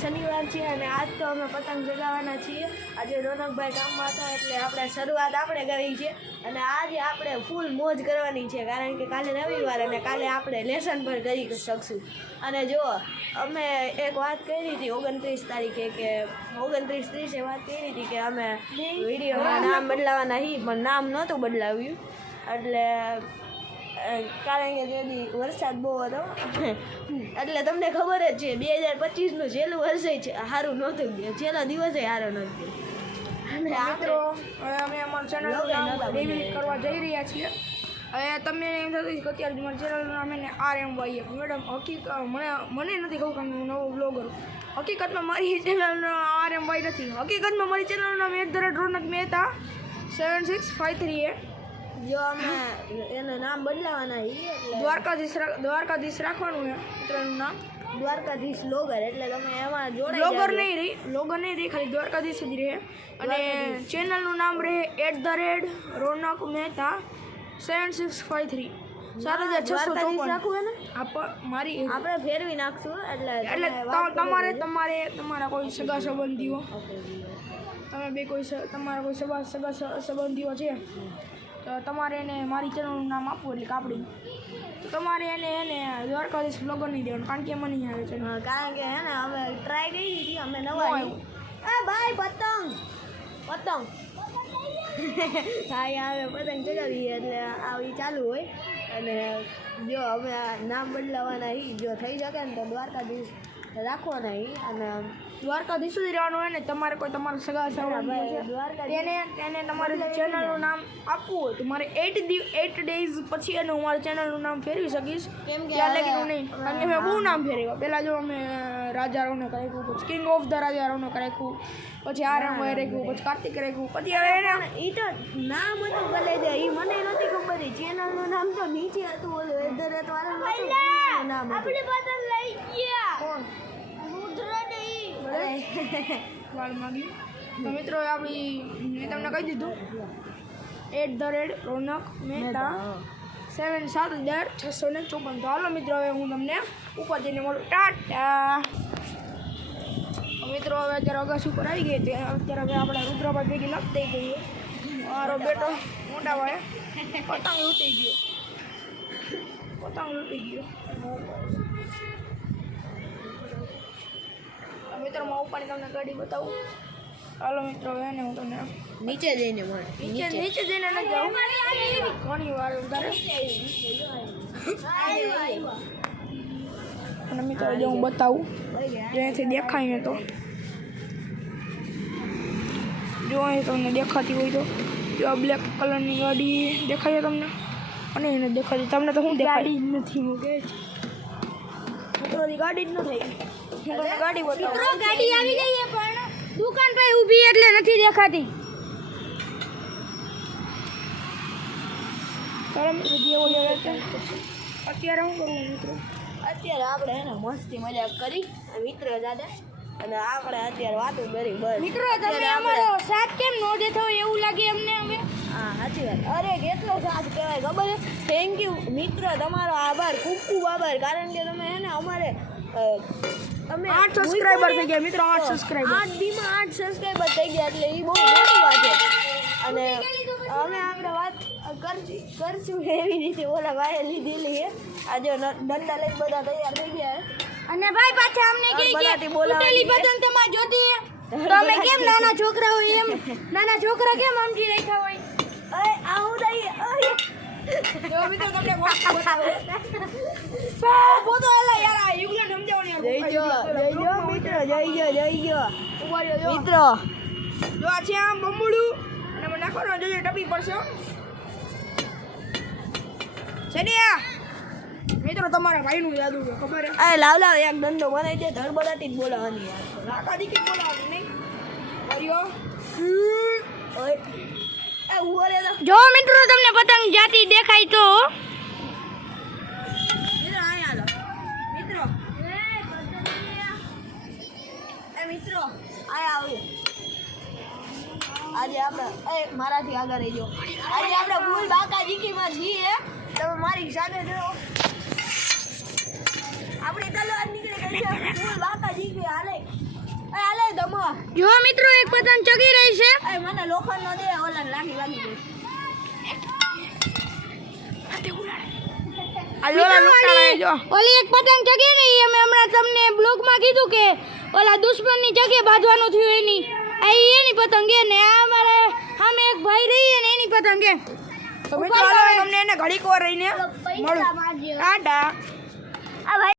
શનિવાર છે અને આજ તો અમે પતંગ ચગાવવાના છીએ. આજે રોનકભાઈ કામમાં હતા એટલે આપણે શરૂઆત આપણે કરી છે અને આજે આપણે ફૂલ મોજ કરવાની છે કારણ કે કાલે રવિવાર અને કાલે આપણે લેસન પણ કરી શકશું. અને જો અમે એક વાત કરી હતી 29 તારીખે કે 29-30 વાત કરી હતી કે અમે વિડીયોમાં નામ બદલાવાના હી પણ નામ નહોતું બદલાવ્યું એટલે કારણ કે તેથી વરસાદ બહુ હતો એટલે તમને ખબર જ છે 2025નું છેલ્લું વર્ષ છે સારું નહોતું ગયું, છેલ્લો દિવસ સારો નહોતો ગયો. અને મિત્રો હવે અમે અમારું ચેનલનું નામ રિવીલ કરવા જઈ રહ્યા છીએ. હવે તમને એમ થતું કે અત્યારે મારા ચેનલનું નામ એને RMY. મેડમ મને નથી ખબર કે હું નવો બ્લોગર. હકીકતમાં મારી ચેનલનું RMY નથી. હકીકતમાં મારી ચેનલનું નામ @રોનક મહેતા 7653 જો અમે એનું નામ બદલાવાના છીએ એટલે દ્વારકાધીશ રાખવાનું છે મિત્રનું નામ. દ્વારકાધીશ લોગર એટલે તમે એમાં જોડાઈ લોગર નહીં રહી ખાલી દ્વારકાધીશ જ રહે. અને ચેનલનું નામ રહે @રોનક મહેતા 7653 7654 રાખવું ને મારી આપણે ફેરવી નાખશું એટલે તમારે તમારા કોઈ સગા સંબંધીઓ તમે બે તમારા કોઈ સગા સંબંધીઓ છે તો તમારે એને મારી ચેનલનું નામ આપવું એટલે કાપડી તો તમારે એને દ્વારકાધીશ બ્લોગર નહીં દેવાનું કારણ કે મને નહીં આવે છે. કારણ કે હે ને અમે ટ્રાય કરી હતી અમે નવા ભાઈ પતંગ ભાઈ આવે પતંગ ચગાવીએ એટલે આવી ચાલુ હોય. અને જો અમે નામ બદલાવાના જો થઈ શકે ને તો દ્વારકાધીશ રાખવાના અને દ્વારકાધીશ જ રહેવાનું હોય ને. તમારે કોઈ તમારા સગા એને તમારે ચેનલનું નામ આપવું હોય તો મારે 8 days પછી એનું હું મારા ચેનલનું નામ ફેરવી શકીશ. કેમ કે ત્યાં લગી નહીં કારણ કે મેં બહુ નામ ફેરવ્યું. પહેલાં જો અમે રાજા રોનક રાખ્યું, પછી કિંગ ઓફ ધ રાજા રોનક રાખ્યું, પછી RMY રાખ્યું, પછી કાર્તિક રાખ્યું, પછી હવે એને એ તો નામ હતું ભલે છે એ મને નથી ખબર. ચેનલનું નામ તો નીચે હતું ઓલું નામ આપણે પતંગ લઈ ગયા કોણ વાળ માગ્યું. તો મિત્રો આપણી મેં તમને કહી દીધું @રોનક મહેતા 7764. તો હાલો મિત્રો હવે હું તમને ઉપર જઈને મળું. ટાટા. મિત્રો હવે અત્યારે અગાસી ઉપર આવી ગઈ હતી. અત્યારે હવે આપણા રુદ્રભાઈ ભેગી લપ દઈ ગઈ. મારો બેટો મોટા ભાઈ પતંગ લૂંટી ગયો. મિત્રો માં ઉપરની તમને ગાડી બતાવું. હાલો મિત્રો એને હું તમને નીચે જઈને નીચે જઈને ન જાઉં ઘણી વાર વધારે. અને મિત્રો જો હું બતાવું જ્યાંથી દેખાય ને તો જો અહીં તમને દેખાતી હોય તો જો બ્લેક કલરની ગાડી દેખાય તમને અને એને દેખાતી તમને તો શું દેખાડી જ નથી. હું કહે મિત્રોની ગાડી જ ન થઈ. ગાડી બતાવો. ગાડી આવી ગઈ છે પણ દુકાન પર ઊભી એટલે નથી દેખાતી. ચાલો મિત્રો જેવો અત્યારે શું કરવું મિત્રો? અત્યારે આપણે એને મસ્તી મજાક કરી મિત્રો દાદા અને આપણે અત્યારે વાતો કરી બસ. મિત્રો તમે અમારો સાથ કેમ ન દેતો એવું લાગે અમને હવે. હા સાચી વાત. અરે કેટલો સાથ કહેવાય ખબર છે. થેન્ક યુ મિત્ર, તમારો આભાર, ખૂબ ખૂબ આભાર. કારણ કે તમે હે ને અમારે તમે 8 સબસ્ક્રાઇબર થઈ ગયા મિત્રો. 8 સબસ્ક્રાઇબર 8 દીમાં 8 સબસ્ક્રાઇબર થઈ ગયા એટલે એ બહુ મોટી વાત છે. અને અમે આપણે વાત કરશું એવી રીતે ઓલા ભાઈએ લીધેલી છે. આજે દંડા લઈને બધા તૈયાર થઈ ગયા. અને ભાઈ પાછા અમને કહે કે તૂટેલી પતંગ તમારે જોતી તો અમે કેમ નાના છોકરા હોય એમ નાના છોકરા કેમ સમજી રાખ્યા હોય. અરે આવું દઈએ જો મિત્રો તમને બતાવો બોતો એલા યાર આ યુગલે સમજાવવાની જઈજો મિત્રો જઈજો મિત્રો જો આ છે આમ બમડું અને મને નાખવાનો જોજો ટપી પડશે. સડિયા મિત્રો તમારા ભાઈનું યાદ હોય ખબર હે. અરે લાવ એક દંડો બનાવી દે. ધડબડાટી જ બોલાવાની યાર. લાકા દીકી બોલાવાની નહીં હરિયો. જો મિત્રો તમને પતંગ જાતી દેખાય તો મિત્રો અહીંયા હાલો મિત્રો આયા આવ્યો. આજે આપણે મારાથી આગળ રહી જાઓ. આજે આપણે ફૂલ બાકાજીકીમાં છીએ. તમે મારી સાથે જો આપણી તલવાર નીકળી ગઈ છે. ફૂલ બાકાજીકી હાલે જો મિત્રો એક પતંગ ચગી રહી છે. મને લોખંડ નો દે ઓલા લાગી વાગી ગઈ. ઓલી એક પતંગ ચગી રહી. અમે હમણાં તમને બ્લોગમાં કીધું કે ઓલા દુશ્મનની જગ્યાએ બાંધવાનું થયું એની. આ એની પતંગ એ ને આ અમારે સામે એક ભાઈ રહી ને એની પતંગ એ. તો મિત્રો તમને એને ઘડીક વાર રહીને મળું. ટાટા.